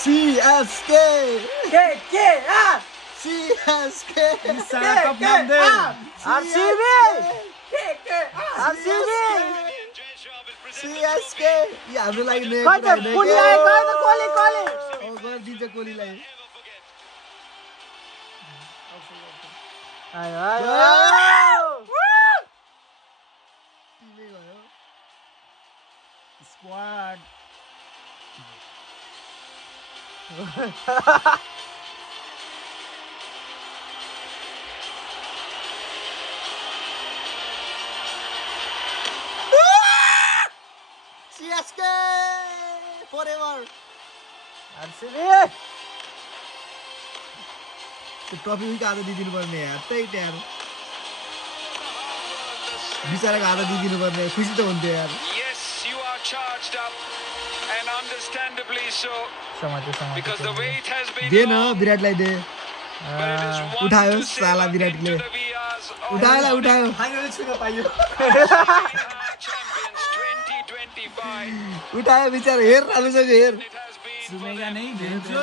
CSK CSK CSK यो हाम्रो लागि नयाँ कुरा हैन के दिन्छ कोलीलाई आयो टिमै गयो स्क्वाड CSK forever RCB त्यो ट्रफी को आधा दिदिनु पर्ने यार त्यही यार बिचाराको आधा दिदिनु पर्ने खुसी त हुन्थ्यो यार Yes, you are charged up and understandably so because the weight has been they न विराटलाई दे उठायो साला विराटले उठायो फाइनली छुन पाइयो उठायो बिचारा हेर राम्रोसँग हेर सुमेगा नै भेट्यो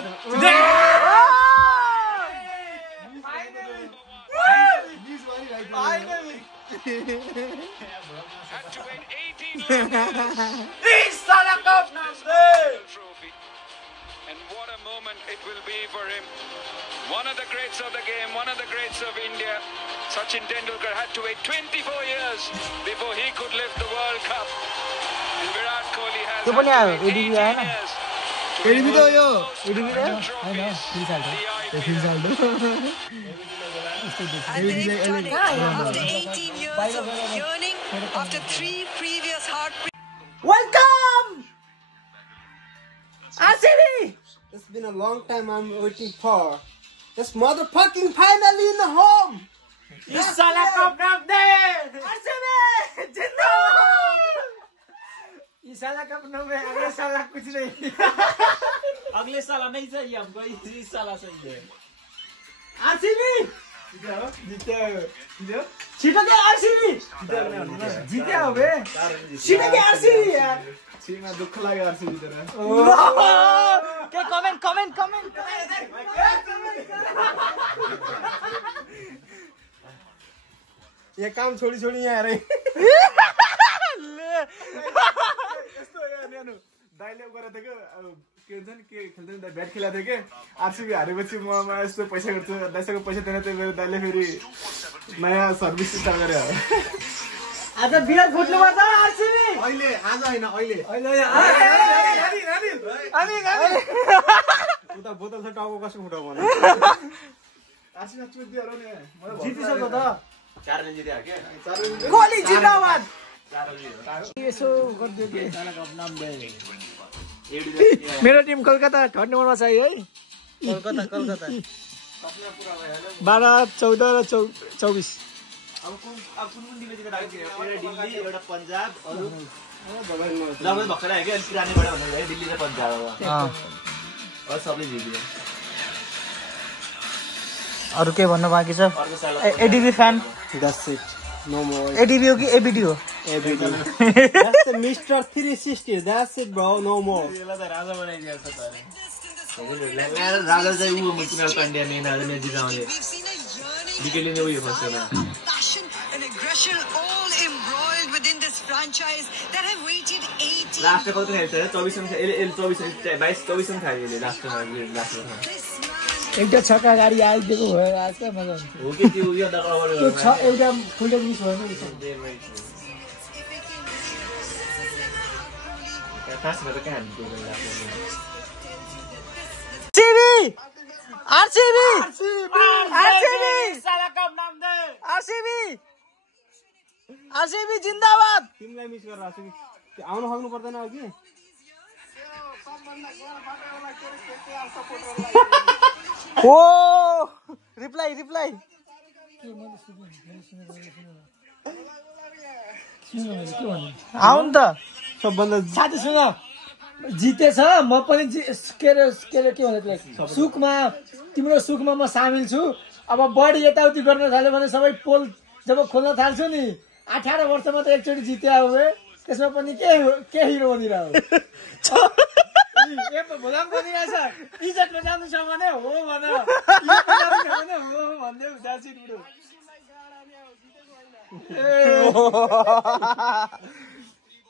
had to win 18 trophy. And what a moment it will be for him. One of the greats of the game, one of the greats of India. Sachin Tendulkar had to wait 24 years before he could lift the World Cup. And Virat Kohli has had to wait 18 years. ADB त यो ADB हैन फिल्साल्डो And then he's done it after 18 years of yearning, after 3 previous heartbreaks. Welcome RCB It's been a long time I'm waiting for. This motherfucking finally in the home. इस साला cup रख they RCB जिंदाबाद इस साला cup न में अगले साल कुछ नहीं अगले साल नहीं चाहिए हमको इस साल चाहिए RCB जीते छिटो के RCB जीते हो बे छिटो के RCB यार छिमा दुख लाग्यो RCB तर के कमेन्ट यहाँ काम छोडी यहाँ आएर यस्तो यार न्यानो दाइले गरेर थियो के भन्छ नि के खेल्छ नि ब्याट खेलाएको थियो के RCB हारेपछि म यस्तो पैसा गर्छु दाइसँग पैसा दिएन त्यही मेरो दाइले फेरि नयाँ सर्भिस स्टार्ट गर्यो आज बियर फुट्नु पर्छ RCB अहिले आज हैन अहिले उता बोतल छ टाउको कसो फुटाउ भने RCB चुदिहरु नि जितिसक्यो त 4 रन जित्यो के कोहली जिन्दाबाद यसो गर्दियो के मेरो टिम कलकत्ता 3rd नम्बरमा छ है कलकत्ता 12 14 र 24 अब कुन टिमले जितेको लाग्यो एउटा दिल्ली एउटा पंजाब अरु लगभग भर्खर आयो के अलि पुरानैबाट भन्नु है दिल्ली र पंजाब अब अरु सबै जित्यो अरु के भन्नु बाँकी छ ADB fan That's it. No more. ADB हो कि एबीडी हो ABD. That's the Mr. 360. That's it, bro. No more. यसलाई त राजा बनाइदिएको छ तर राजा चाहिँ उ मुकुनाल पाण्ड्या ने नाले जिताउने विकेटले नै उयो फस्यो Passion and aggression all embroiled within this franchise that have waited 18 last कति खेल्छ 24 मा एले 22 24 मा खायो यसले लास्टमा एउटा छक्का गाडी आइदिएको भए आज मजा हुन्छ हो के त्यो यो दगा गर्यो त्यो छ एउटा फुल्डर मिस भयो नि खासमा त कहाँ हान्थ्यो RCB साला कप नाम दे RCB जिन्दाबाद टिमलाई मिस गरेर आछु कि आउन सक्नु पर्दैन हो कि ओ रिप्लाई आउन त सबभन्दा साथी सुन जितेछ म पनि के भन्दै सुखमा तिम्रो सुखमा म सामेल छु अब बढी यताउति गर्न थाल्यो भने सबै पोल जब खोल्न थाल्छु नि 18 वर्षमा त एकचोटि जित्या हो त्यसमा पनि के हिरो बनिरह्यो ए भोलाम बनिरहेछ इज्जतले जानु छ भने हो भन इज्जतले जानु छ भने हो भन्दै उदासी बुढो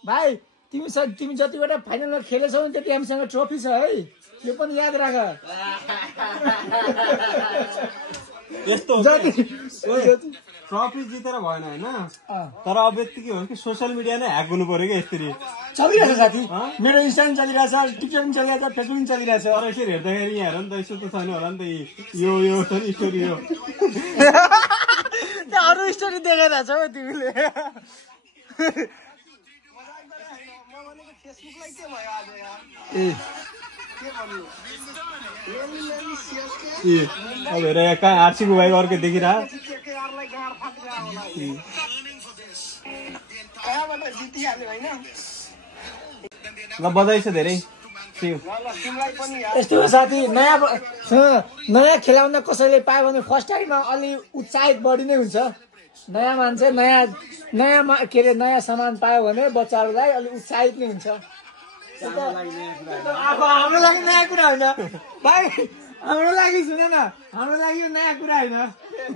भाइ तिमी जतिवटा फाइनलमा खेलेछौ नि त्यति हामीसँग ट्रफी छ है यो पनि याद राख यस्तो ट्रफी जितेर भएन होइन तर अब यति के हो कि सोसियल मिडिया नै ह्याक हुनु पर्यो क्या यसरी चलिरहेछ साथी मेरो इन्स्टा पनि चलिरहेछ टिकटक पनि चलिरहेछ फेसबुक पनि चलिरहेछ तर यसरी हेर्दाखेरि यहाँ हेर नि त यसो त छैन होला नि त यो छ नि स्टोरी हो अरू स्टोरी देखाइरहेछ हौ तिमीले अब हेर कहाँ आरसीको भाइ अर्को देखिरह ल बधाई छ धेरै यस्तो हो साथी नयाँ खेलाउन कसैले पायो भने फर्स्ट टाइममा अलि उत्साहित बढी नै हुन्छ नयाँ मान्छे नयाँ के अरे नयाँ सामान पायो भने बच्चाहरूलाई अलि उत्साहित नै हुन्छ अब हाम्रो लागि नयाँ कुरा होइन भाइ हाम्रो लागि सुन न हाम्रो लागि यो नयाँ कुरा होइन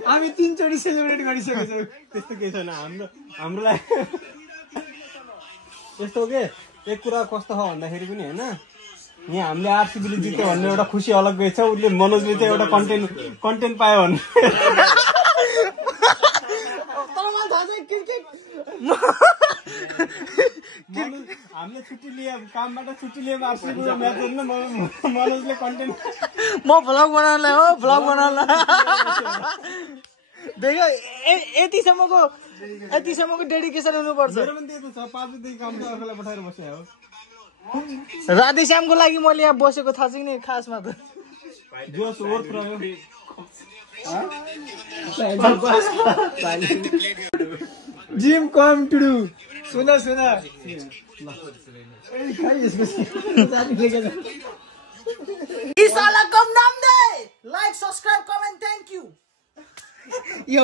हामी 3 चोटि सेलिब्रेट गरिसकेको छौँ त्यस्तो केही छैन हाम्रो लागि यस्तो के एक कुरा कस्तो छ भन्दाखेरि पनि होइन यहाँ हामीले आरसीबीले जित्यो भन्ने एउटा खुसी अलग्गै छ उसले मनोजले चाहिँ एउटा कन्टेन्ट पायो भने हामीले छुट्टी लिए कामबाट छुट्टी लिए आरसीबीको म्याच हेर्न मनोजले कन्टेन्ट म भ्लग बनाउनलाई हो भ्लग बनाउनलाई देखो यतिसम्मको डेडिकेसन हुनुपर्छ मेरो पनि त्यही छ 5 बजेदेखि काम अर्कोलाई पठाएर बस्या हो राधेश्यामको लागि मैले यहाँ बसेको थाहा छैन खासमा त जोस ओर प्रयो जिम कम टु डु सुन इसाला कम नाम they like subscribe comment thank you